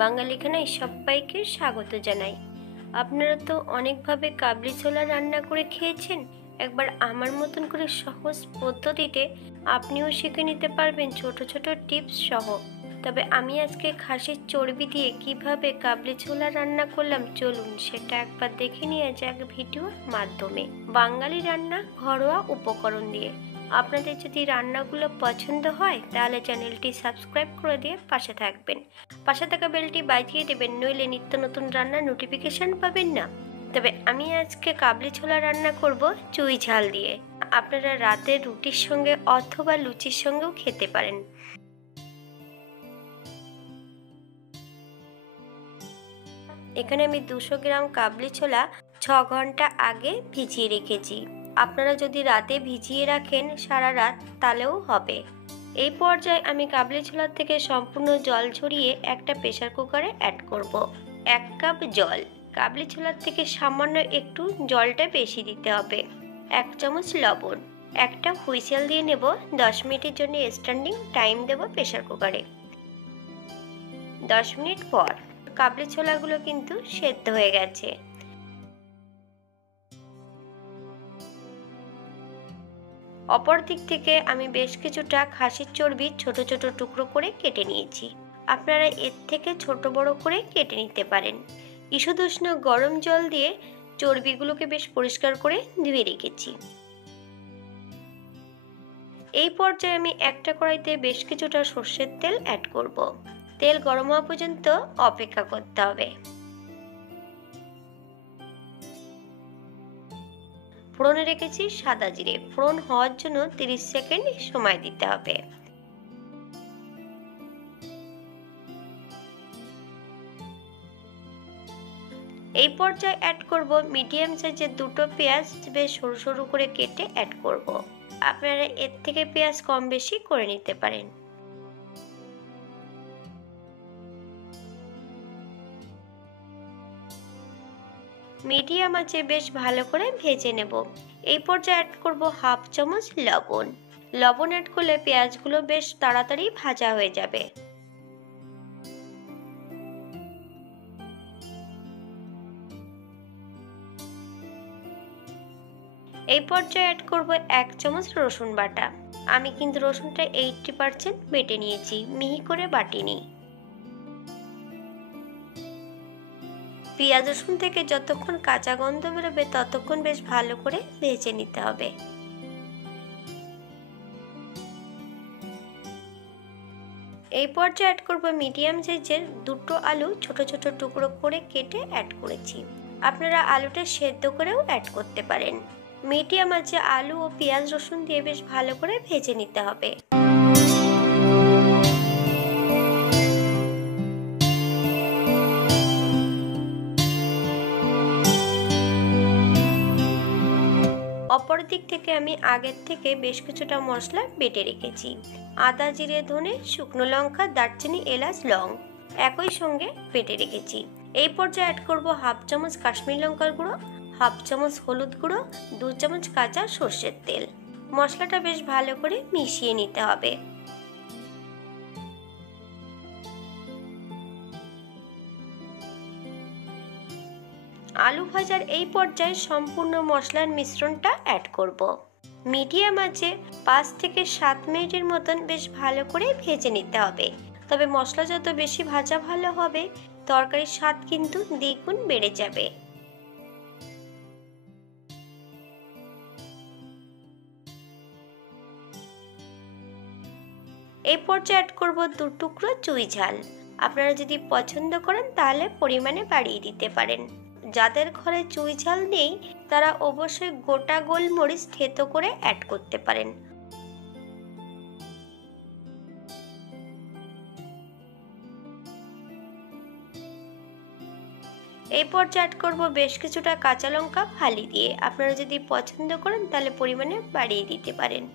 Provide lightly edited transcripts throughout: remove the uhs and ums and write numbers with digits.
বাঙালি খানায় সবাইকে স্বাগত জানাই। আপনারা তো অনেকভাবে কাবলি ছোলা রান্না করে খেয়েছেন। একবার আমার মতন করে সহজ পদ্ধতিতে আপনিও শিখে নিতে পারবেন ছোট ছোট টিপস সহ। তবে আমি আজকে খাসির চর্বি দিয়ে কিভাবে কাবলি ছোলা রান্না করলাম, চলুন সেটা একবার দেখে নিয়ে যাক ভিডিওর মাধ্যমে। বাঙালি রান্না ঘরোয়া উপকরণ দিয়ে। আপনাদের যদি রান্নাগুলো পছন্দ হয় তাহলে চ্যানেলটি সাবস্ক্রাইব করে দিয়ে পাশে থাকবেন। পাশে থাকা বেলটি বাজিয়ে দেবেন, নইলে নিত্য নতুন রান্নার নোটিফিকেশন পাবেন না। তবে আমি আজকে কাবলি ছোলা রান্না করব চুই ঝাল দিয়ে। আপনারা রাতে রুটির সঙ্গে অথবা লুচির সঙ্গেও খেতে পারেন। এখানে আমি 200 গ্রাম কাবলি ছোলা 6 ঘন্টা আগে ভিজিয়ে রেখেছি। আপনারা যদি রাতে ভিজিয়ে রাখেন সারা রাত তাহলেও হবে। এই পর্যায়ে আমি কাবলি ছোলার থেকে সম্পূর্ণ জল ঝরিয়ে একটা প্রেসার কুকারে অ্যাড করব। 1 কাপ জল। কাবলি ছোলার থেকে সামান্য একটু জলটা বেশি দিতে হবে। 1 চামচ লবণ। একটা হুইসেল দিয়ে নেব। 10 মিনিটের জন্য স্ট্যান্ডিং টাইম দেব প্রেসার কুকারে। 10 মিনিট পর কাবলি ছোলাগুলো কিন্তু সেদ্ধ হয়ে গেছে। অপর দিক থেকে আমি বেশ কিছুটা খাসির চর্বি ছোট ছোট টুকরো করে কেটে নিয়েছি। আপনারা এর থেকে ছোট বড় করে কেটে নিতে পারেন। ঈষদুষ্ণ গরম জল দিয়ে চর্বিগুলোকে বেশ পরিষ্কার করে ধুয়ে রেখেছি। এই পর্যায়ে আমি একটা কড়াইতে বেশ কিছুটা সর্ষের তেল অ্যাড করব। তেল গরম হওয়া পর্যন্ত অপেক্ষা করতে হবে। ফোড়নে রেখেছি সাদা জিরে। ফোড়ন হওয়ার জন্য 30 সেকেন্ড সময় দিতে হবে। এই পর্যায়ে অ্যাড করব মিডিয়াম সাইজের 2টো পেঁয়াজ, বেশ সরু সরু করে কেটে অ্যাড করব। আপনারা এর থেকে পেঁয়াজ কম বেশি করে নিতে পারেন। মিডিয়াম আঁচে বেশ ভালো করে ভেজে নেব। এই পর্যায়ে অ্যাড করব 1/2 চামচ লবণ। লবণ অ্যাড করলে পেঁয়াজগুলো বেশ তাড়াতাড়ি ভাজা হয়ে যাবে। এই পর্যায়ে অ্যাড করব 1 চামচ রসুন বাটা। আমি কিন্তু রসুনটা 80% বেটে নিয়েছি, মিহি করে বাটিনি। পেঁয়াজ রসুন থেকে যতক্ষণ কাঁচা গন্ধ বেরোবে ততক্ষণ বেশ ভালো করে ভেজে নিতে হবে। এই পর্যায়ে অ্যাড করব মিডিয়াম সাইজের 2টো আলু ছোট ছোট টুকরো করে কেটে অ্যাড করেছি। আপনারা আলুটা সেদ্ধ করেও অ্যাড করতে পারেন। মিডিয়াম আঁচে আলু ও পেঁয়াজ রসুন দিয়ে বেশ ভালো করে ভেজে নিতে হবে। অপর দিক থেকে আমি আগের থেকে বেশ কিছুটা মশলা বেটে রেখেছি। আদা, জিরে, ধনে, শুকনো লঙ্কা, দারচিনি, এলাচ, লং একই সঙ্গে বেটে রেখেছি। এই পর্যায়ে অ্যাড করব 1/2 চামচ কাশ্মীরি লঙ্কার গুঁড়ো, 1/2 চামচ হলুদ গুঁড়ো, 2 চামচ কাঁচা সর্ষের তেল। মশলাটা বেশ ভালো করে মিশিয়ে নিতে হবে। আলু ভাজার এই পর্যায়ে সম্পূর্ণ মশলার মিশ্রণটা অ্যাড করব। মিডিয়াম আঁচে 5 থেকে 7 মিনিটের মতন বেশ ভালো করে ভেজে নিতে হবে। তবে মশলা যত বেশি ভাজা ভালো হবে, তরকারির স্বাদ কিন্তু দ্বিগুণ বেড়ে যাবে। এই পর্যায়ে অ্যাড করব 2 টুকরো চুই ঝাল। আপনারা যদি পছন্দ করেন তাহলে পরিমাণে বাড়িয়ে দিতে পারেন। যাদের ঘরে চুই ঝাল নেই তারা অবশ্যই গোটা গোলমরিচ থেতো করে অ্যাড করতে পারেন। এই পর্যায়ে অ্যাড করব বেশ কিছুটা কাঁচা লঙ্কা ফালি দিয়ে। আপনারা যদি পছন্দ করেন তাহলে পরিমাণে বাড়িয়ে দিতে পারেন।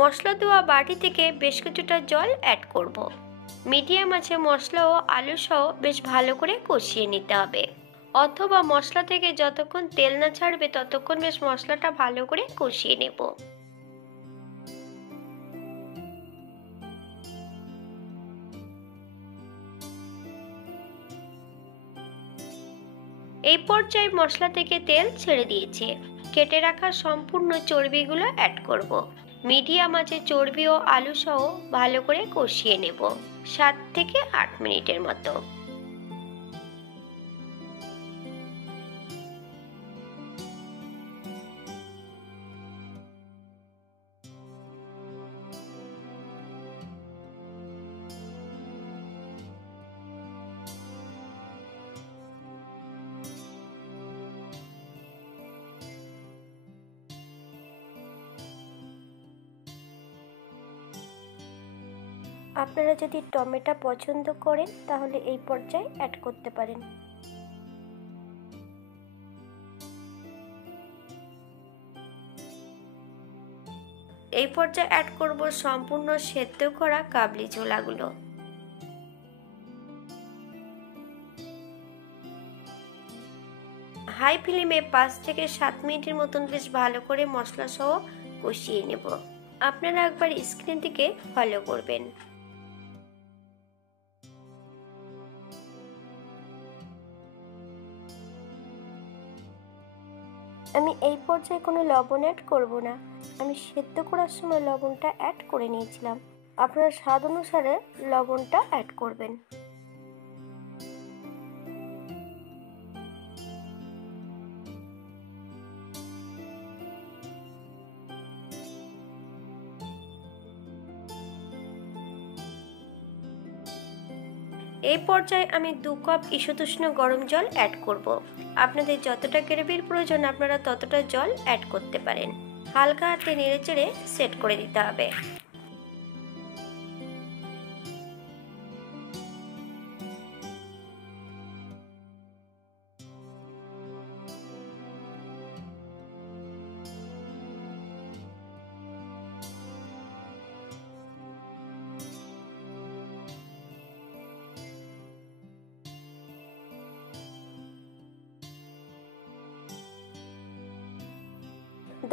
মশলা দেওয়া বাটি থেকে বেশ কিছুটা জল অ্যাড করব। মিডিয়াম আঁচে মশলা ও আলু সহ বেশ ভালো করে কষিয়ে নিতে হবে। অথবা মশলা থেকে যতক্ষণ তেল না ছাড়বে ততক্ষণ বেশ মশলাটা ভালো করে কষিয়ে নেব। এই পর্যায়ে মশলা থেকে তেল ছেড়ে দিয়েছে। কেটে রাখা সম্পূর্ণ চর্বিগুলো অ্যাড করব। মিডিয়াম আঁচে চর্বি ও আলু সহ ভালো করে কষিয়ে নেব 7 থেকে 8 মিনিটের মতো। আপনারা যদি টমেটো পছন্দ করেন তাহলে এই পর্যায়ে অ্যাড করতে পারেন। এই পর্যায়ে অ্যাড করব সম্পূর্ণ সেদ্ধ করা কাবলি ছোলাগুলো। হাই ফ্লেমে 5 থেকে 7 মিনিটের মতন বেশ ভালো করে মশলা সহ কষিয়ে নেব। আপনারা একবার স্ক্রিন থেকে ফলো করবেন। আমি এই পর্যায়ে কোনো লবণ অ্যাড করব না। আমি সেদ্ধ করার সময় লবণটা অ্যাড করে নিয়েছিলাম। আপনারা স্বাদ অনুসারে লবণটা অ্যাড করবেন। এই পর্যায়ে আমি 2 কাপ ঈষদুষ্ণ গরম জল অ্যাড করব। আপনাদের যতটা গ্রেভির প্রয়োজন আপনারা ততটা জল অ্যাড করতে পারেন। হালকা হাতে নেড়েচেড়ে সেট করে দিতে হবে।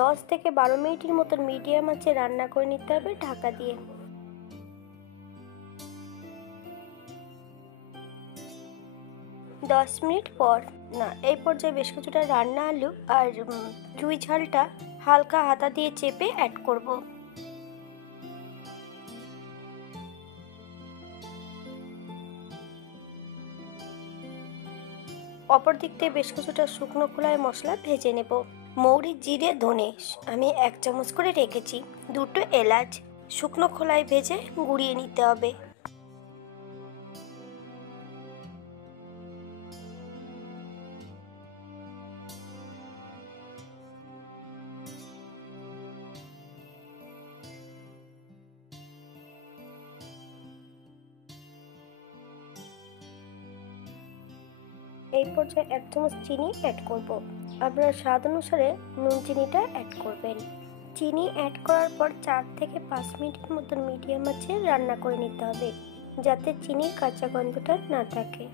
দশ থেকে 12 মিনিটের মতো মিডিয়াম আঁচে রান্না করে নিতে হবে ঢাকা দিয়ে। দশ মিনিট পর এই পর্যায়ে বেশ কিছুটা রান্না আলু আর চুই ঝালটা হালকা হাতা দিয়ে চেপে অ্যাড করব। অপর দিক থেকে বেশ কিছুটা শুকনো খোলায় মশলা ভেজে নেব। মৌরি, জিরে, ধনে আমি 1 চামচ করে রেখেছি। 2টো এলাচ শুকনো খোলায় ভেজে গুঁড়িয়ে নিতে হবে। এই পর্যায়ে 1 চামচ চিনি অ্যাড করব। আপনারা স্বাদ অনুসারে নুন চিনিটা অ্যাড করবেন। চিনি অ্যাড করার পর 4 থেকে 5 মিনিটের মতো মিডিয়াম আঁচে রান্না করে নিতে হবে, যাতে চিনির কাঁচা গন্ধটা না থাকে।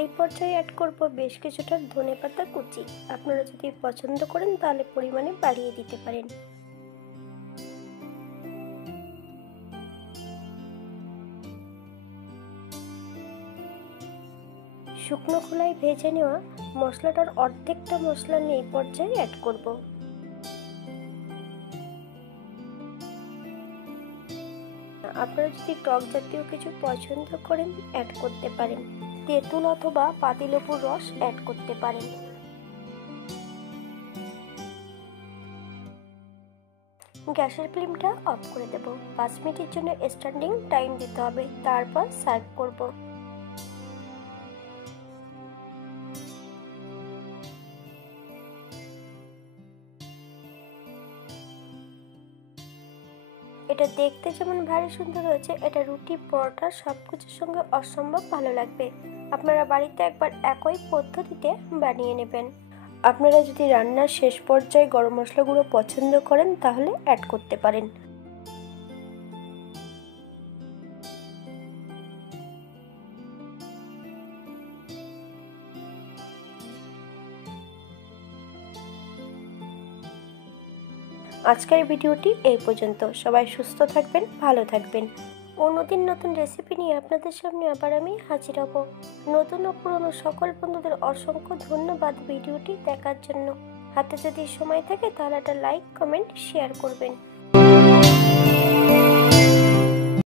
এই পর্যায়ে অ্যাড করব বেশ কিছুটা ধনেপাতা কুচি। আপনারা যদি পছন্দ করেন তাহলে পরিমাণে বাড়িয়ে দিতে পারেন। শুকনো খোলায় ভেজে নেওয়া মশলাটার অর্ধেকটা মশলা নিয়ে এই পর্যায়ে অ্যাড করব। আপনারা যদি টক জাতীয় কিছু পছন্দ করেন অ্যাড করতে পারেন। তেঁতুল অথবা পাতিলেবুর রস অ্যাড করতে পারেন। গ্যাসের ফ্লেমটা অফ করে দেব। 5 মিনিটের জন্য স্ট্যান্ডিং টাইম দিতে হবে, তারপর সার্ভ করব। এটা দেখতে যেমন ভারী সুন্দর হয়েছে, এটা রুটি, পরোটা সবকিছুর সঙ্গে অসম্ভব ভালো লাগবে। আপনারা বাড়িতে একবার একই পদ্ধতিতে বানিয়ে নেবেন। আপনারা যদি রান্নার শেষ পর্যায়ে গরম মশলাগুলো পছন্দ করেন তাহলে অ্যাড করতে পারেন। আজকের ভিডিওটি এই পর্যন্ত। সবাই সুস্থ থাকবেন, ভালো থাকবেন। অন্যদিন নতুন রেসিপি নিয়ে আপনাদের সামনে আবার আমি হাজির হব। নতুন ও পুরনো সকল বন্ধুদের অসংখ্য ধন্যবাদ ভিডিওটি দেখার জন্য। হাতে যদি সময় থাকে তাহলে একটা লাইক, কমেন্ট, শেয়ার করবেন।